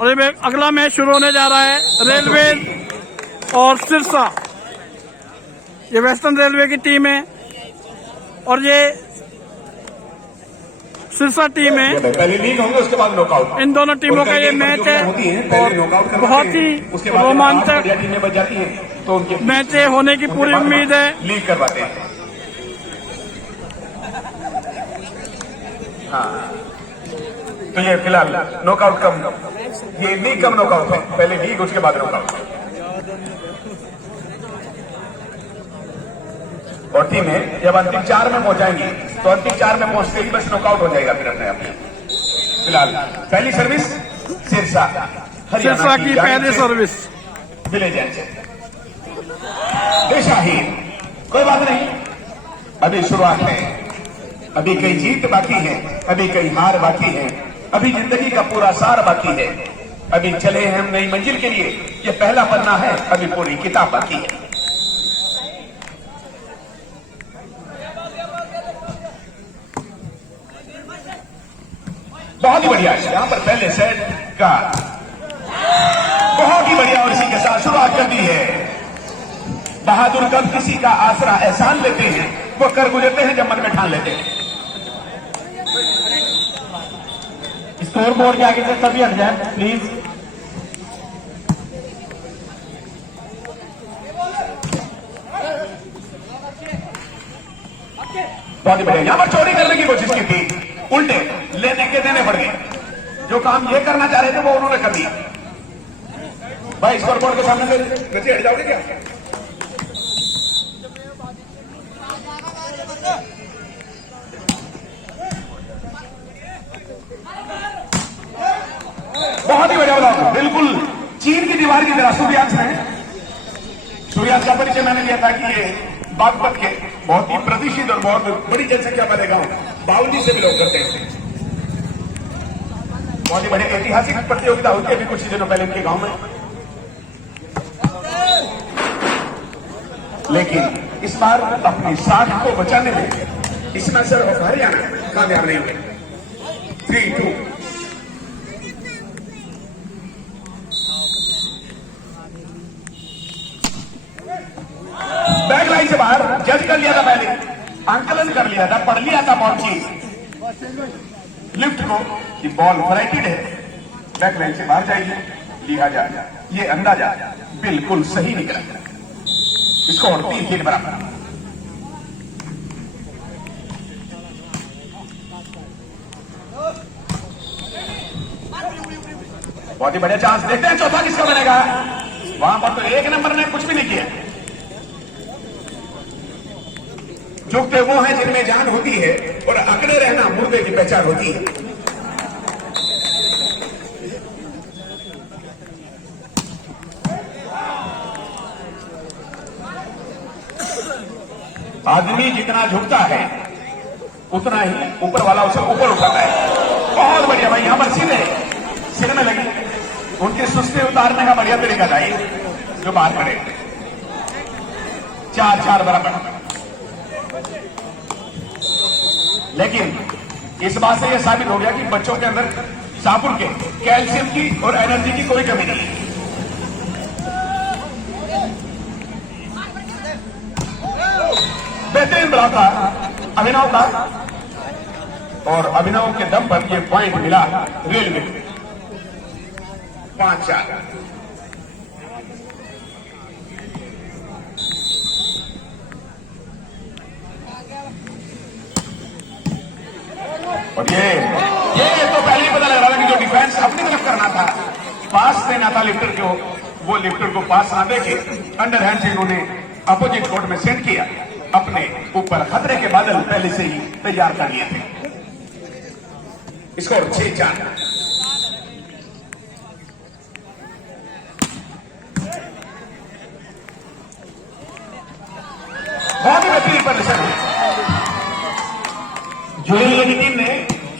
और ये अगला मैच शुरू होने जा रहा है रेलवे और सिरसा। ये वेस्टर्न रेलवे की टीम है और ये सिरसा टीम है। पहले लीग होंगे उसके बाद नॉकआउट। इन दोनों टीमों का ये मैच है और बहुत ही रोमांचक टीमें बच जाती हैं तो उनके मैच होने की पूरी उम्मीद है। लीग करवाते हैं। हाँ, तो ये फिलहाल नॉकआउट कम, ये लीग कम नॉकआउट है। पहले लीग उसके बाद नॉकआउट। और टीमें जब अंतिम 4 में पहुंचाएंगी तो अंतिम 4 में पहुंचते ही बस नॉकआउट हो जाएगा फिर अपने आप। फिलहाल पहली सर्विस सिरसा की पहली सर्विस विलेज देशाहीन। कोई बात नहीं, अभी शुरुआत है, अभी कई जीत बाकी है, अभी कई हार बाकी है, अभी जिंदगी का पूरा सार बाकी है। अभी चले हैं हम नई मंजिल के लिए, ये पहला पन्ना है, अभी पूरी किताब बाकी है। बहुत ही बढ़िया है यहां पर पहले सेट का, बहुत ही बढ़िया। और इसी के साथ शुरुआत कर दी है। बहादुर कब किसी का आसरा एहसान लेते हैं, वो कर गुजरते हैं जब मन में ठान लेते हैं। स्कोर बोर्ड के आगे से सभी हट जाए प्लीज। बहुत ही बढ़िया। यहां पर चोरी करने की कोशिश की थी, उल्टे लेने के देने पड़ गए। जो काम ये करना चाह रहे थे वो उन्होंने कर दिया। भाई स्कोर बोर्ड के सामने से नीचे हट जाओगे क्या? बहुत ही बढ़िया बताओ, बिल्कुल चीन की दीवार की तरह। सूर्यास्त है, सूर्यास्त का परिचय मैंने लिया था कि ये बागपत के बहुत ही प्रतिष्ठित और बहुत बड़ी जनसंख्या वाले गांव बाउली से बिलोंग करते हैं। बहुत ही बड़ी ऐतिहासिक प्रतियोगिता होती है अभी कुछ दिनों पहले इनके गांव में, लेकिन इस बार अपनी साख को बचाने में इसमें सर ऑफ हरियाणा कामयाब नहीं हुए। 3-2 बैकलाइन से बाहर जज कर लिया था, पहले आंकलन कर लिया था, पढ़ लिया था बॉल की लिफ्ट को कि बॉल फ्लाइटेड है, बैकलाइन से बाहर जाएगी, लिहाजा ये अंदाजा बिल्कुल सही निकला। स्कोर 3-3 बराबर। बहुत ही बढ़िया चांस, देखते हैं चौथा किसका बनेगा। वहां पर तो एक नंबर ने कुछ भी नहीं किया। झुकते वो हैं जिनमें जान होती है और अकड़े रहना मुर्दे की पहचान होती है। आदमी जितना झुकता है उतना ही ऊपर वाला उसे ऊपर उठाता है। बहुत बढ़िया भाई, यहां पर सीधे सिर में लगी, उनके सुस्ती उतारने का बढ़िया तरीका था ये जो बाहर पड़े। 4-4 बराबर। लेकिन इस बात से यह साबित हो गया कि बच्चों के अंदर साबुन के कैल्शियम की और एनर्जी की कोई कमी नहीं है। बेहतरीन ब्लॉक था अभिनव का और अभिनव के दम पर यह पॉइंट मिला रेलवे। 5-4। और ये तो पहले ही पता लग रहा था कि जो डिफेंस अपनी तरफ करना था, पास देना था लिफ्टर को, वो लिफ्टर को पास ना देके अंडर हैंड से इन्होंने अपोजिट कोर्ट में सेंड किया। अपने ऊपर खतरे के बादल पहले से ही तैयार कर लिए थे। स्कोर 6-4। बहुत ही बेहतरीन प्रदर्शन है। जुड़ी टीम ने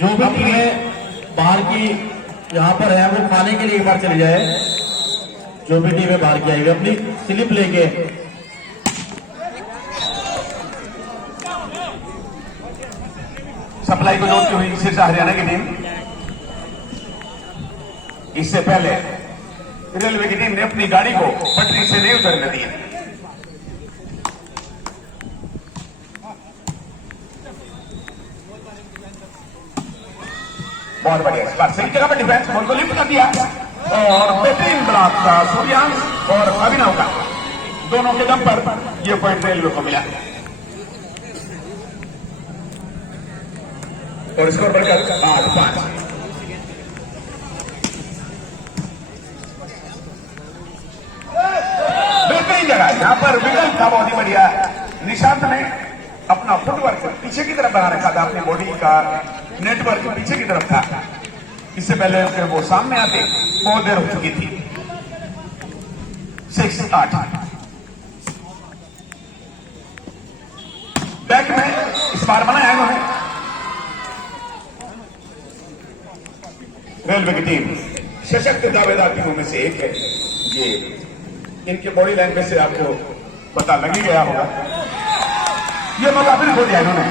जो भी टीमें बाहर की यहाँ पर है वो खाने के लिए एक बार चले जाए। जो भी टीमें बाहर की आएगी अपनी स्लिप लेके सप्लाई को जोड़ती हुई सिरसा हरियाणा की टीम। इससे पहले रेलवे की टीम ने अपनी गाड़ी को पटरी से नहीं उतरने दिया। बहुत बढ़िया, इस बार सही जगह पर डिफेंस बॉल को लिफ्ट कर दिया और बेहतरीन ब्लॉक था सूर्यांश और अभिनव का, दोनों के दम पर यह पॉइंट रेलवे को मिला और स्कोर बढ़कर 8-5। बेहतरीन जगह यहां पर विकल्प था, बहुत ही बढ़िया। निशांत ने अपना फुटवर्क पीछे की तरफ बना रखा था, अपनी बॉडी का नेटवर्क पीछे की तरफ था। इससे पहले वो सामने आते बहुत देर हो चुकी थी। 6-8 बैक में इस बार बनाया इन्होंने। रेलवे की टीम सशक्त दावेदार टीमों में से एक है। ये इनके बॉडी लैंग्वेज से आपको पता लग ही गया होगा। ये मौका फिर खो दिया इन्होंने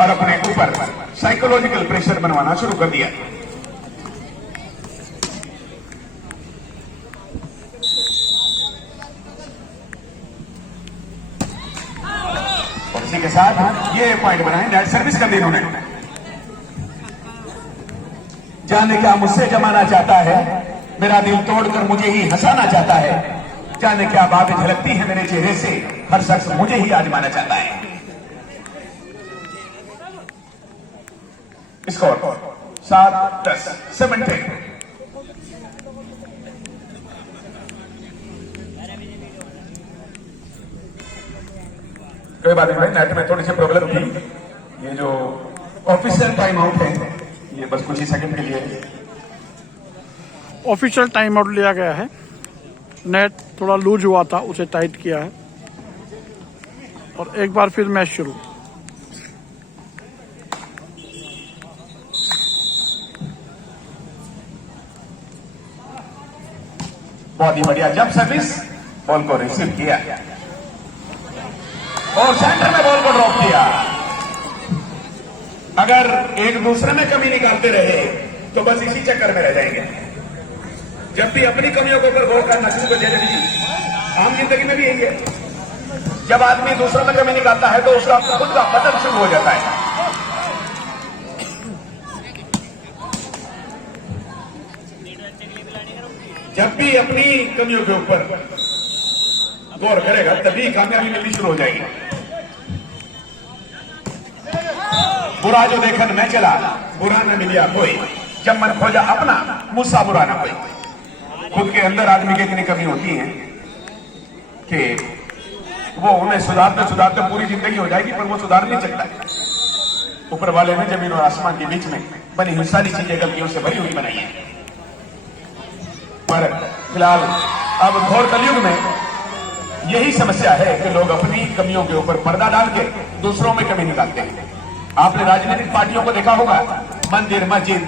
और अपने ऊपर साइकोलॉजिकल प्रेशर बनवाना शुरू कर दिया। और इसी के साथ ये पॉइंट बनाए, नेट सर्विस कर दी इन्होंने। जाने क्या मुझसे जमाना चाहता है, मेरा दिल तोड़कर मुझे ही हंसाना चाहता है। जाने क्या बातें झलकती है मेरे चेहरे से, हर शख्स मुझे ही आजमाना चाहता है। स्कोर 7-10 17। कोई बात नहीं भाई, नेट में थोड़ी सी प्रॉब्लम थी। ये जो ऑफिशियल टाइम आउट है ये बस कुछ ही सेकंड के लिए ऑफिशियल टाइम आउट लिया गया है। नेट थोड़ा लूज हुआ था, उसे टाइट किया है और एक बार फिर मैच शुरू। बहुत ही बढ़िया जंप सर्विस, बॉल को रिसीव किया और सेंटर में बॉल को ड्रॉप किया। अगर एक दूसरे में कमी निकालते रहे तो बस इसी चक्कर में रह जाएंगे। जब भी अपनी कमियों के ऊपर गौर करना शुरू कर दिया, आम जिंदगी में भी यही है। जब आदमी दूसरों में कमी निकालता है तो उसका खुद का पतन शुरू हो जाता है। जब भी अपनी कमियों के ऊपर गौर करेगा तभी कामयाबी मिलनी शुरू हो जाएगी। बुरा जो देखन में चला, बुरा न मिलिया कोई, जब मन खोजा अपना, मुझसा बुरा ना कोई। खुद के अंदर आदमी की इतनी कमी होती है कि वो उन्हें सुधारते सुधारते पूरी जिंदगी हो जाएगी, पर वो सुधार नहीं सकता। ऊपर वाले ने जमीन और आसमान के बीच में बनी हुई सारी चीजें गलतियों से भरी हुई बनाई है। पर फिलहाल अब घोर कलयुग में यही समस्या है कि लोग अपनी कमियों के ऊपर पर्दा डाल के दूसरों में कमी निकालते हैं। आपने राजनीतिक पार्टियों को देखा होगा, मंदिर मस्जिद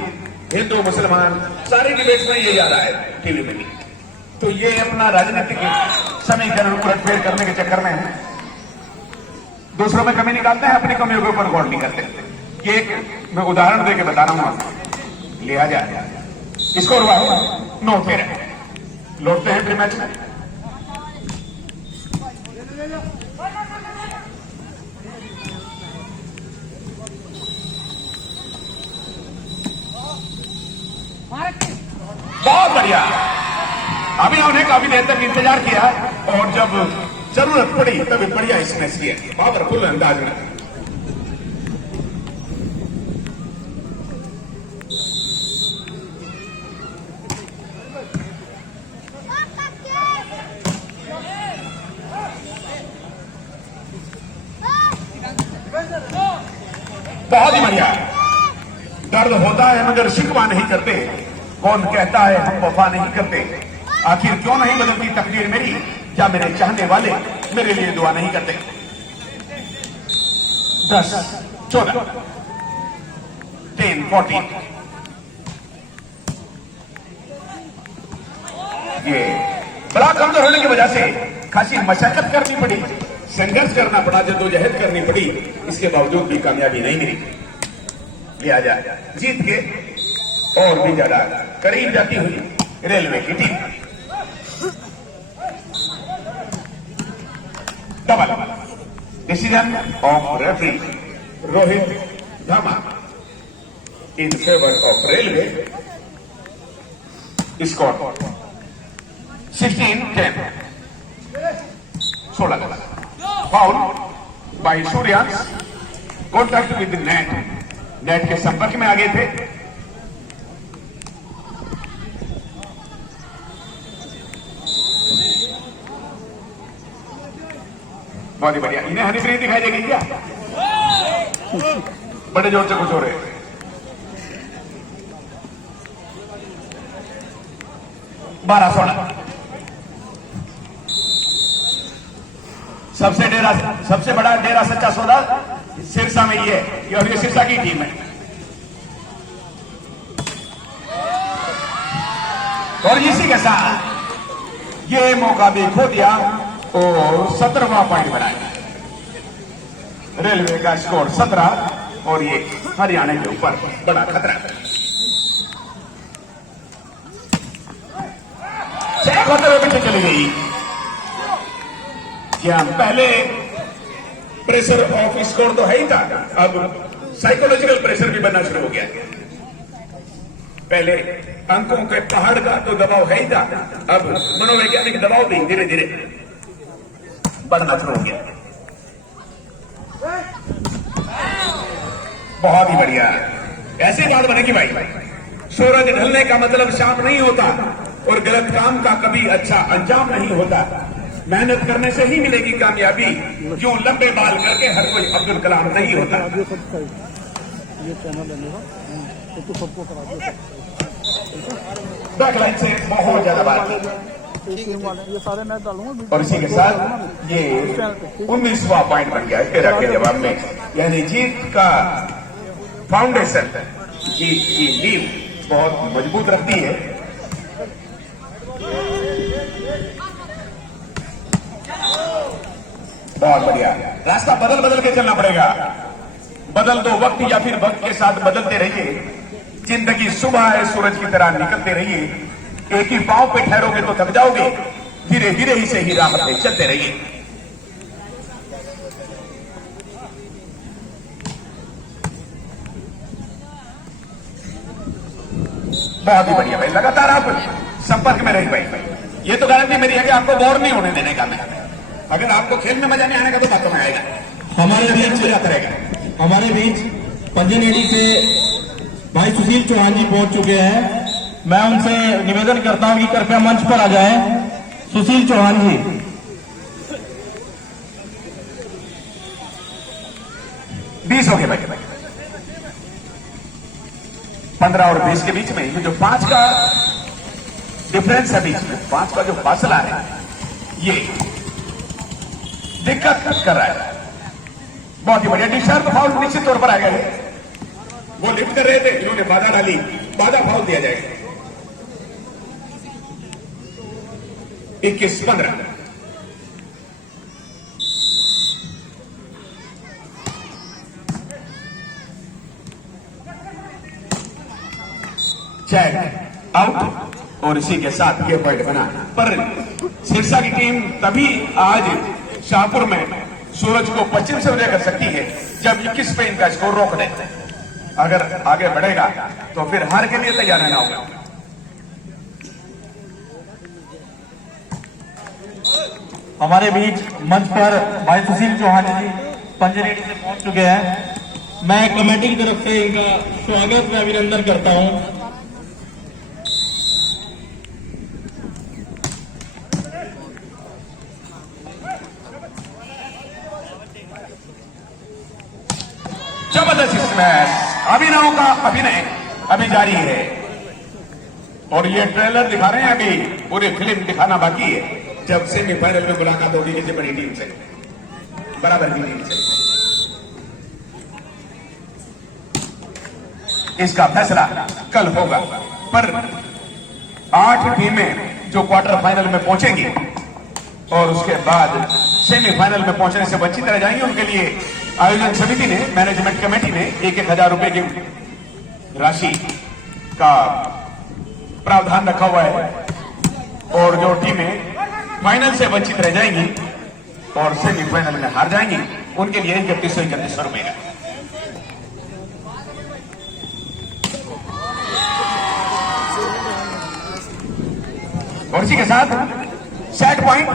हिंदू मुसलमान सारे डिबेट्स में यही आ रहा है टीवी में भी। तो ये अपना राजनीतिक समीकरण उलटफेर करने के चक्कर में दूसरों में कमी निकालते हैं, अपनी कमियों के ऊपर गौर नहीं करते। ये एक मैं उदाहरण देके बता रहा हूं आपको, लिहाजा स्कोर हुआ है 9-13। लौटते हैं फिर मैच में। बहुत बढ़िया, अभी उन्हें काफी देर तक इंतजार किया और जब जरूरत पड़ी तभी बढ़िया स्मैश किया, पावरफुल अंदाज में। बहुत ही बढ़िया। दर्द होता है मगर शिकवा नहीं करते, कौन कहता है हम वफा नहीं करते। आखिर क्यों नहीं बदलती तकदीर मेरी, क्या मेरे चाहने वाले मेरे लिए दुआ नहीं करते। 10-14 10-14। ये बड़ा कमजोर होने की वजह से खासी मशक्कत करनी पड़ी, संघर्ष करना पड़ा, जद्दोजहद करनी पड़ी, इसके बावजूद भी कामयाबी नहीं मिली। लिहाजा जीत के और भी ज्यादा करीब जाती हुई रेलवे की team. Double decision of referee Rohit Dhama in favour of railway. Score 16-10। 16 foul by Suryansh, contact with net, net के संपर्क में आ गए थे। बहुत ही बढ़िया। इन्हें हनी फ्री दिखाई देगी क्या? बड़े जोर से कुछ हो रहे हैं। बारह 16 सबसे बड़ा डेरा सच्चा सौदा सिरसा में ही है, और ये सिरसा की टीम है। और इसी के साथ ये मौका भी खो दिया और 17वां पॉइंट बनाया। रेलवे का स्कोर 17 और ये हरियाणा के ऊपर बड़ा खतरा। खतरे पीछे चली गई। क्या पहले प्रेशर ऑफ स्कोर तो है ही था, अब साइकोलॉजिकल प्रेशर भी बनना शुरू हो गया। पहले अंकों के पहाड़ का तो दबाव है ही था, अब मनोवैज्ञानिक दबाव भी धीरे धीरे बढ़ना शुरू हो गया। बहुत ही बढ़िया, ऐसी बात बनेगी भाई। सूरज ढलने का मतलब शाम नहीं होता, और गलत काम का कभी अच्छा अंजाम नहीं होता। मेहनत करने से ही मिलेगी कामयाबी, क्यों लंबे बाल करके हर कोई अब्दुल कलाम नहीं होता। ये चैनल है मेरा, तो सबको करा दो। बैकलाइन से बहुत ज्यादा बात, ये सारे मैं डालूंगा। और इसी के साथ ये 19वां पॉइंट बन गया है 13 के जवाब में। यानी जीत का फाउंडेशन, जीत की नींव बहुत मजबूत रखती है। बहुत बढ़िया, रास्ता बदल बदल के चलना पड़ेगा। बदल दो वक्त, या फिर वक्त के साथ बदलते रहिए। जिंदगी सुबह है, सूरज की तरह निकलते रहिए। एक ही पांव पे ठहरोगे तो थक जाओगे, धीरे धीरे ही से ही राह पे चलते रहिए। बहुत ही बढ़िया भाई, लगातार आप संपर्क में रहिए भाई। ये तो गारंटी मेरी है कि आपको बोर नहीं होने देने का मैं। अगर आपको खेल में मजा नहीं आने का तो बातों में आएगा। हमारे बीच रहेगा। हमारे बीच पंजनेड़ी से भाई सुशील चौहान जी पहुंच चुके हैं। मैं उनसे निवेदन करता हूं कि कृपया मंच पर आ जाएं। सुशील चौहान जी। 20 हो गए भाई, 15 और 20 के बीच में जो 5 का डिफरेंस है, बीच में 5 का जो फासला है, ये दिक्कत कर रहा है। बहुत ही बढ़िया। डिशर्व फाउल निश्चित तौर पर आएगा। वो लिफ्ट कर रहे थे, इन्होंने बाधा डाली, बाधा फाउल दिया जाएगा। 21-15। चेक आउट, और इसी के साथ ये पॉइंट बना। पर सिरसा की टीम तभी आज शाहपुर में सूरज को पश्चिम से विजय कर सकती है जब 21 पे इनका स्कोर रोक दे। अगर आगे बढ़ेगा तो फिर हार के लिए तैयार रहना होगा। हमारे बीच मंच पर भाई सुशील चौहान जी पंजनेड़ी से पहुंच चुके हैं। मैं कमेटी की तरफ से इनका स्वागत व अभिनंदन करता हूं। जबरदस्त स्मैश। अभिनव का अभिनय अभी जारी है, और ये ट्रेलर दिखा रहे हैं, अभी पूरी फिल्म दिखाना बाकी है। जब सेमीफाइनल में मुलाकात होगी किसी बड़ी टीम से, बराबर की टीम से, इसका फैसला कल होगा। पर 8 टीमें जो क्वार्टर फाइनल में पहुंचेंगी और उसके बाद सेमीफाइनल में पहुंचने से वंचित रह जाएंगे, उनके लिए आयोजन समिति ने, मैनेजमेंट कमेटी ने 1,000 रुपए की राशि का प्रावधान रखा हुआ है और जो टीमें फाइनल से वंचित रह जाएंगी और सेमीफाइनल में हार जाएंगी उनके लिए 3100 रुपए का। और इसी के साथ set point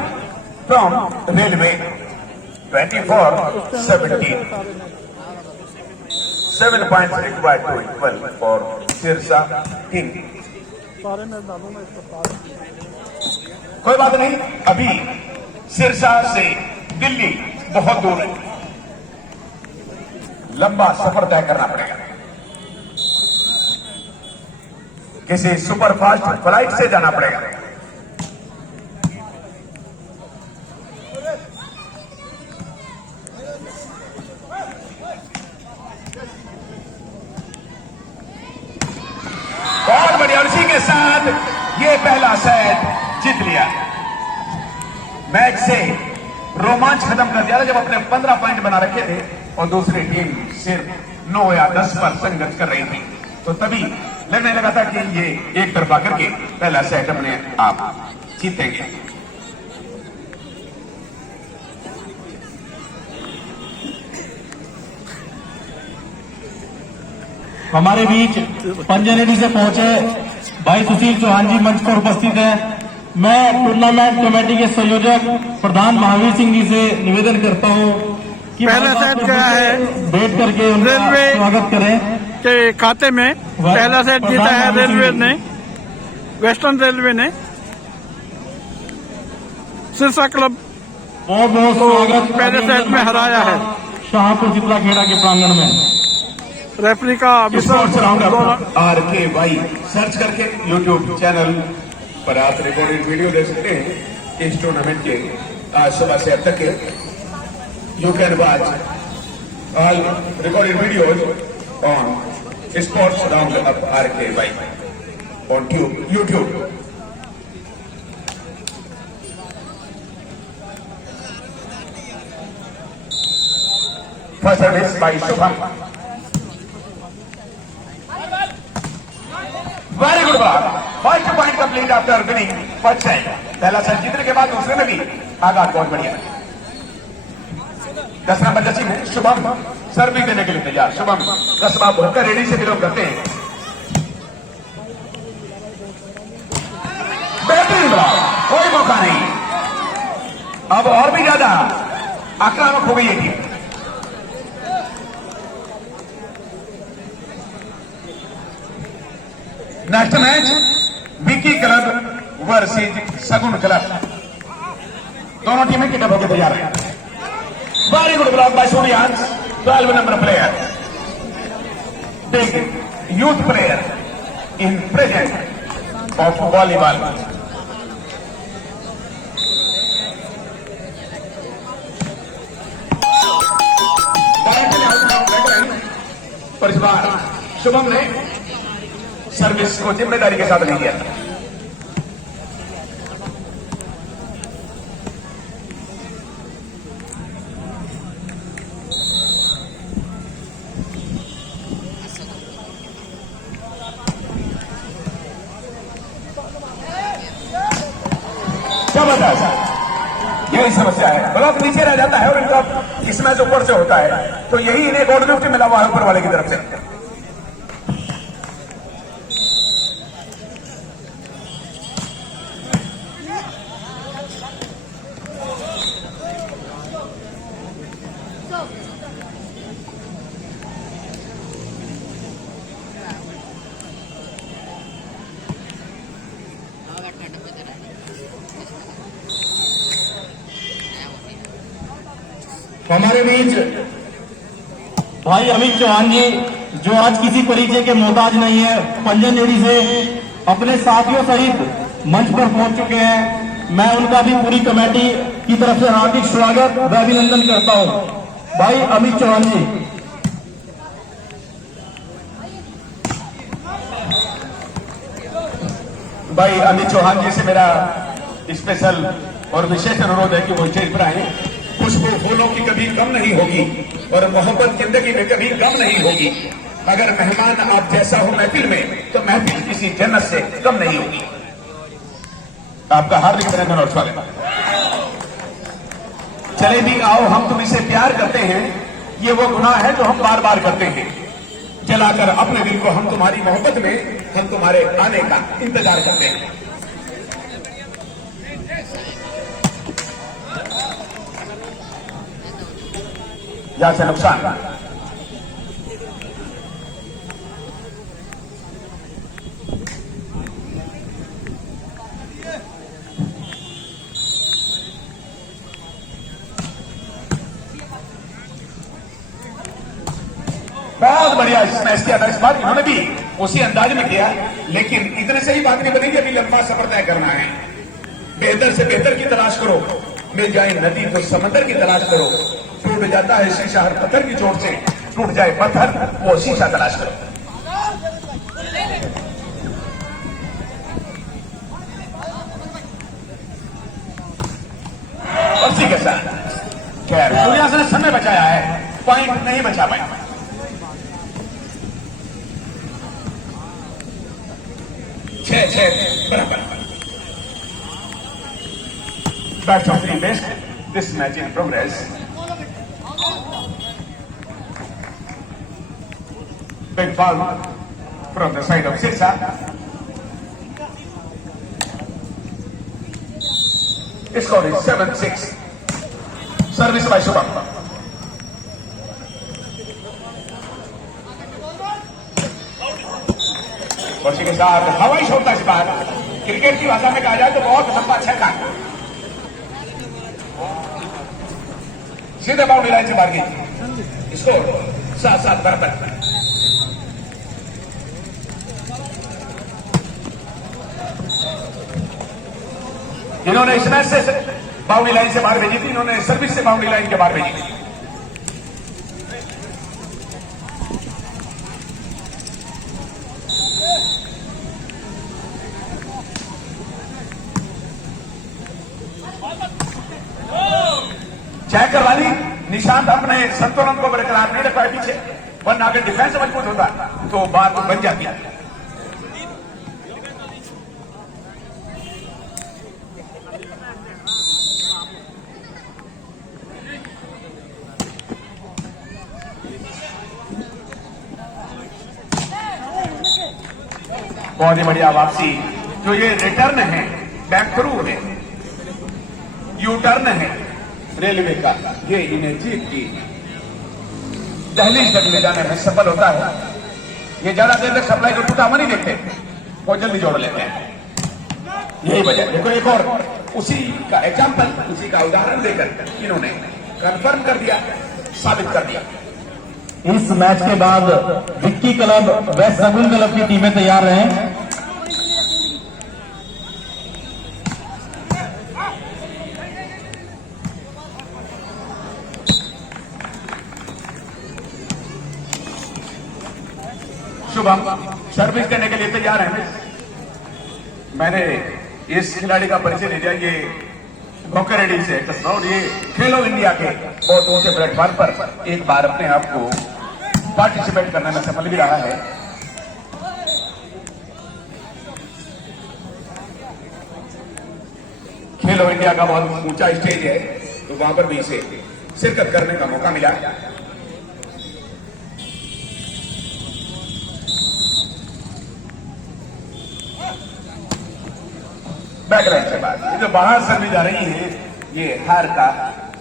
from railway 24-17 7 points required to equal for Sirsa king. कोई बात नहीं, अभी सिरसा से दिल्ली बहुत दूर है, लंबा सफर तय करना पड़ेगा। किसी सुपरफास्ट फ्लाइट से जाना पड़ेगा। बहुत बढ़िया, और इसी के साथ ये पहला सेट जीत लिया। मैच से रोमांच खत्म कर दिया था जब अपने 15 पॉइंट बना रखे थे और दूसरी टीम सिर्फ 9 या 10 पर संघर्ष कर रही थी, तो तभी लगने लगा था कि ये एक तरफा करके पहला सेट अपने आप जीतेंगे। हमारे बीच पंजनेरी से पहुंचे भाई सुशील चौहान जी मंच पर उपस्थित हैं। मैं टूर्नामेंट कमेटी के संयोजक प्रधान महावीर सिंह जी से निवेदन करता हूं कि पहला सेट गया है बैठ करके उनका रेलवे स्वागत करें। के खाते में पहला सेट जीता है रेलवे ने, वेस्टर्न रेलवे ने सिरसा क्लब बहुत बहुत स्वागत पहले सेट में हराया है। शाहपुर शीतला खेड़ा के प्रांगण में रेफरी का sports round up RKY search करके यूट्यूब चैनल पर आप रिकॉर्डेड वीडियो देख सकते हैं। इस टूर्नामेंट के आज सुबह से अब तक के you can watch all recorded videos on sports round up RKY on YouTube. First service by Shubham, very good ball, first point complete after winning first set. पहला सेट जीतने के बाद दूसरे में भी आगाज बहुत बढ़िया। 10 नंबर जर्सी में शुभम सर्विस देने के लिए तैयार। शुभम 10 बार होकर रेडी से बिलोंग करते हैं। बेहतरीन बॉल, कोई मौका नहीं। अब और भी ज्यादा आक्रामक हो गई है team. Next match Vicky club versus सगुन क्लब, दोनों टीमें किटअप होकर तैयार हैं। Very good block bye Suryansh, 12 number player, big youth player in present of volleyball. पर इस बार शुभम ने सर्विस को जिम्मेदारी के साथ नहीं किया। जबरदस्त, यही समस्या है, ब्लॉक नीचे रह जाता है और इनका इस मैच ऊपर से होता है, तो यही इन्हें गोल्ड गिफ्ट मिला हुआ है ऊपर वाले की तरफ से। हमारे बीच भाई अमित चौहान जी, जो आज किसी परिचय के मोहताज नहीं है, पंजनेरी से अपने साथियों सहित मंच पर पहुंच चुके हैं। मैं उनका भी पूरी कमेटी की तरफ से हार्दिक स्वागत व अभिनंदन करता हूं। भाई अमित चौहान जी, भाई अमित चौहान जी से मेरा स्पेशल और विशेष अनुरोध है कि वो स्टेज पर आए। खुशबू फूलों की कभी कम नहीं होगी और मोहब्बत जिंदगी में कभी कम नहीं होगी। अगर मेहमान आप जैसा हो महफिल में, तो महफिल किसी जन्नत से कम नहीं होगी। आपका हार्दिक अभिनंदन और स्वागत। चले भी आओ हम तुम इसे प्यार करते हैं, ये वो गुनाह है जो हम बार बार करते हैं। जलाकर अपने दिल को हम तुम्हारी मोहब्बत में, हम तुम्हारे आने का इंतजार करते हैं। यहां से नुकसान। बहुत बढ़िया स्मैश किया था इस बार, इन्होंने भी उसी अंदाज में किया, लेकिन इतने से ही बात नहीं बनेगी, अभी लंबा सफर तय करना है। बेहतर से बेहतर की तलाश करो, मिल जाए नदी तो समंदर की तलाश करो। टूट जाता है शीशा हर पत्थर की चोट से, टूट जाए पत्थर वो शीशा तलाश करो। और इसी के साथ खैर सूर्यासन ने समय बचाया है, पॉइंट नहीं बचा पाए। छह बराबर। Back of the best. This match in progress. Big foul from the side of Sirsa. Score is 7-6. Service by Shubham. और इसी के साथ हवाई छोड़ता इस बार। क्रिकेट की भाषा में कहा जाए तो बहुत लंबा छक्का, सीधे बाउंड्री लाइन से मार गई। स्कोर 7-7 बराबर। इन्होंने इस मैच से बाउंड्री लाइन से बाहर भेजी थी, इन्होंने सर्विस से बाउंड्री लाइन के बाहर भेजी थी। चेक करवा ली, निशांत अपने संतुलन को बरकरार नहीं रख पाए पीछे, वरना अगर डिफेंस मजबूत होता तो बात बन जाती है। बहुत ही बढ़िया वापसी। जो ये रिटर्न है, बैक थ्रू है, यू टर्न है रेलवे का, ये इन्हें जीत की दहलीज तक ले जाने में सफल होता है। ये ज्यादा देर तक सप्लाई को टूटा हुआ नहीं देखते, वो जल्दी जोड़ लेते हैं। यही वजह। देखो एक और उसी का एग्जाम्पल, उसी का उदाहरण देकर इन्होंने कंफर्म कर दिया, साबित कर दिया। इस मैच के बाद विक्की क्लब, वेस्ट सगुन क्लब की टीमें तैयार रहें। शुभम सर्विस देने के लिए तैयार है। मैंने इस खिलाड़ी का परिचय दे दिया, ये भोकरेडी से कसनौर, ये खेलो इंडिया के बहुत ऊंचे प्लेटफॉर्म पर एक बार अपने आप को पार्टिसिपेट करने में सफल भी रहा है। खेलो इंडिया का बहुत ऊंचा स्टेज है, तो वहां पर भी इसे शिरकत करने का मौका मिला। बैकलाइन के बाद ये जो बाहर सर्विस जा रही है, ये हार का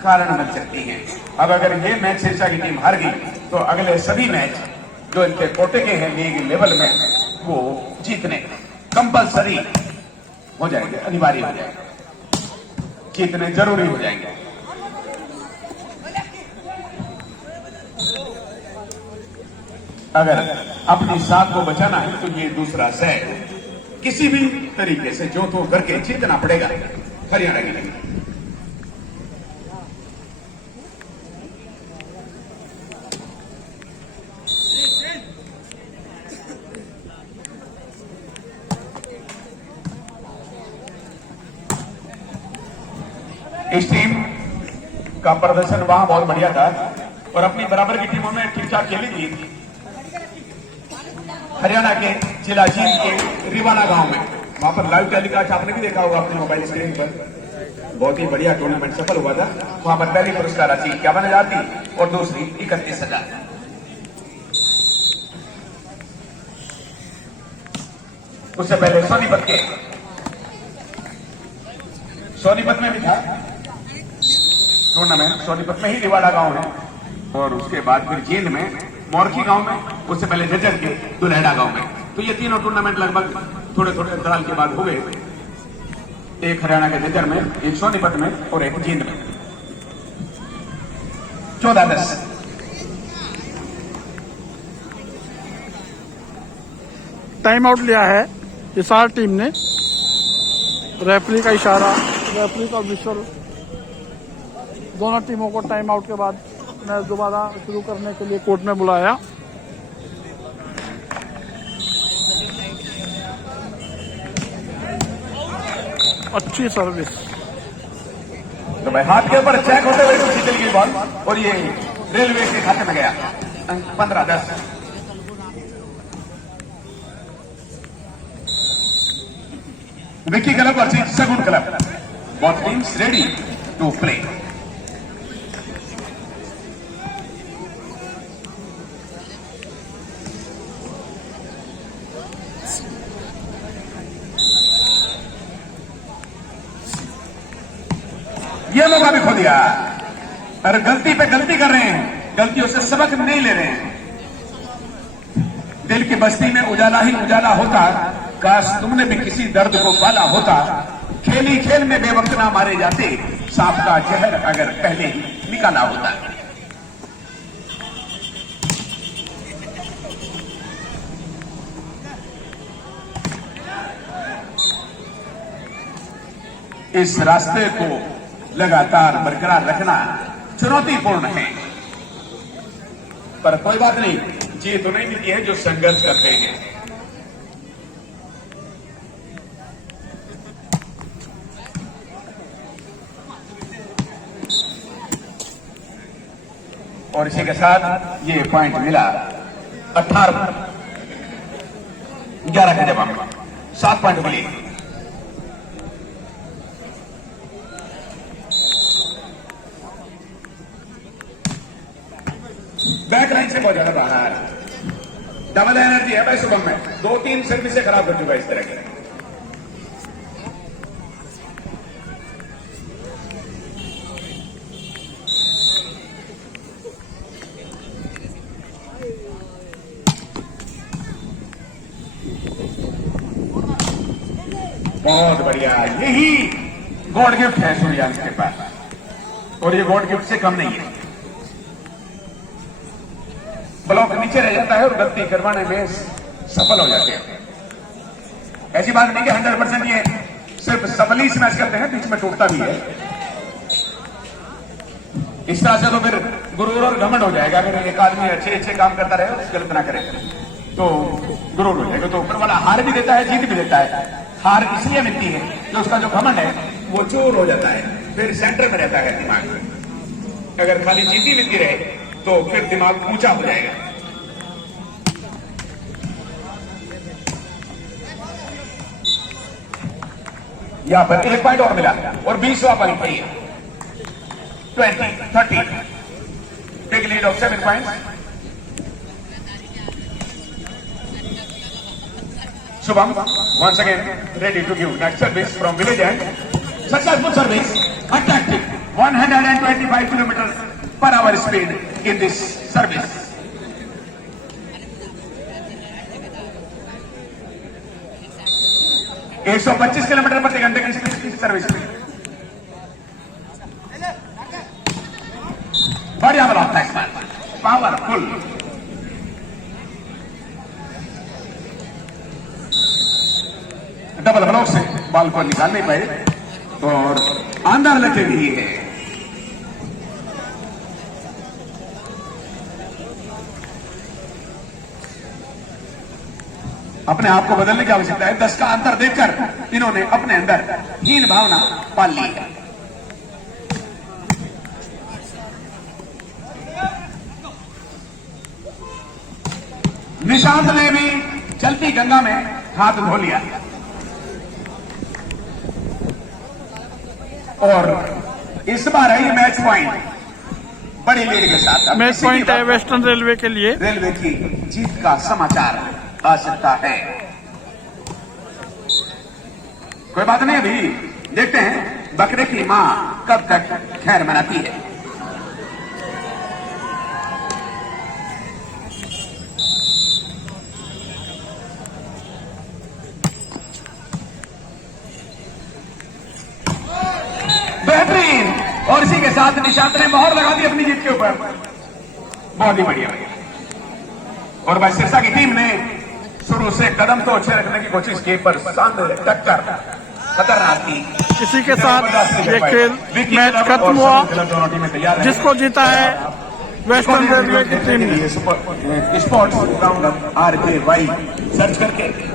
कारण बन सकती है। अब अगर ये मैच सिरसा की टीम हार गई तो अगले सभी मैच जो इनके कोटे के हैं लीग लेवल में, वो जीतने कंपलसरी हो जाएंगे, अनिवार्य हो जाएंगे, जीतने जरूरी हो जाएंगे। अगर अपनी साख को बचाना है तो ये दूसरा सेट किसी भी तरीके से जो तो करके जीतना पड़ेगा हरियाणा की टीम। इस टीम का प्रदर्शन वहां बहुत बढ़िया था और अपनी बराबर की टीमों में ठीक ठाक खेली थी। हरियाणा के जिला जींद के रिवाना गांव में। वहां पर लाइव टेलीकास्ट आपने भी देखा होगा अपने मोबाइल स्क्रीन पर। बहुत ही बढ़िया टूर्नामेंट सफल हुआ था। वहां पर पहली पुरस्कार राशि 51,000 थी और दूसरी 31,000। उससे पहले सोनीपत में भी था टूर्नामेंट। सोनीपत में ही रिवाड़ा गांव है और उसके बाद फिर जींद में, मोरखी गांव में, उससे पहले झज्जर के दुल्हेड़ा गांव में। तो ये तीनों टूर्नामेंट लगभग थोड़े थोड़े अंतराल के बाद हो गए। एक हरियाणा के झज्जर में, एक सोनीपत में और एक जींद में। 14-10। टाइम आउट लिया है हिसार टीम ने। रेफरी का इशारा, रेफरी का विशल। दोनों टीमों को टाइम आउट के बाद मैच दोबारा शुरू करने के लिए कोर्ट में बुलाया। अच्छी सर्विस। तो भाई हाथ के ऊपर चेक होते हुए कुछ चली गई बॉल और ये रेलवे के खाते में गया। 15-10। Vicky club versus Sagun club. Both teams ready to play. ये मौका भी खो दिया और गलती पे गलती कर रहे हैं, गलतियों से सबक नहीं ले रहे हैं। दिल की बस्ती में उजाला ही उजाला होता, काश तुमने भी किसी दर्द को पाला होता। खेली खेल में बेवक्त ना मारे जाते, सांप का जहर अगर पहले ही निकाला होता। इस रास्ते को लगातार बरकरार रखना चुनौतीपूर्ण है, पर कोई बात नहीं, जीत तो नहीं मिलती है जो संघर्ष करते हैं। और इसी के साथ ये पॉइंट मिला 18-11 के जवाब में 7 पॉइंट मिले। बैक लाइन से बहुत ज्यादा बाहर। डबल एनर्जी है भाई शुभम में। 2-3 सर्विस से खराब कर चुका है इस तरह के। बहुत बढ़िया, यही गॉड गिफ्ट है सूर्यांश के पास और ये गॉड गिफ्ट से कम नहीं है। ब्लॉक नीचे रह जाता है और गलती करवाने में सफल हो जाते हैं। ऐसी बात नहीं कि 100% ये सिर्फ सफल ही स्मैश करते हैं, बीच में टूटता भी है। इस तरह से तो फिर गुरूर और घमंड हो जाएगा। अगर एक आदमी अच्छे काम करता रहे और गलत ना करे तो गुरूर हो जाएगा। तो ऊपर वाला हार भी देता है, जीत भी देता है। हार इसलिए मिलती है कि उसका जो घमंड है वो चूर हो जाता है, फिर सेंटर में रहता है दिमाग में। अगर खाली जीती मिलती रहे तो फिर दिमाग ऊंचा हो जाएगा। यहां पर 1 पॉइंट और मिला और 20वां पॉइंट है। 20-30 big lead of 7 points. Shubham once again ready to give next service from village end. Successful service, attractive 125 kilometers per hour speed in this service. एक 125 किलोमीटर प्रति घंटे की स्पीड की सर्विस में बढ़िया ब्लॉक था इस बार, पावरफुल। डबल ब्लॉक से बॉल को निकाल नहीं पाए और अंदर लगे भी है। अपने आप को बदलने की आवश्यकता है। 10 का अंतर देखकर इन्होंने अपने अंदर हीन भावना पाल ली है। निशांत ने भी चलती गंगा में हाथ धो लिया। और इस बार है ये मैच पॉइंट बड़ी लीड के साथ। अब मैच किसी की पॉइंट है बात वेस्टर्न रेलवे के लिए। रेलवे की जीत का समाचार आ सकता है। कोई बात नहीं, अभी देखते हैं बकरे की मां कब तक खैर मनाती है। बेहतरीन, और इसी के साथ निशांत ने मोहर लगा दी अपनी जीत के ऊपर। बहुत ही बढ़िया। और भाई सिरसा की टीम ने शुरू से कदम तो अच्छे रखने की कोशिश की, पर शानदार टक्कर खतरनाक थी। इसी के साथ ये खेल मैच खत्म हुआ। दोनों टीमें तैयार हैं। जिसको जीता है वेस्टर्न रेलवे की टीम ने। Sports round up RKY search करके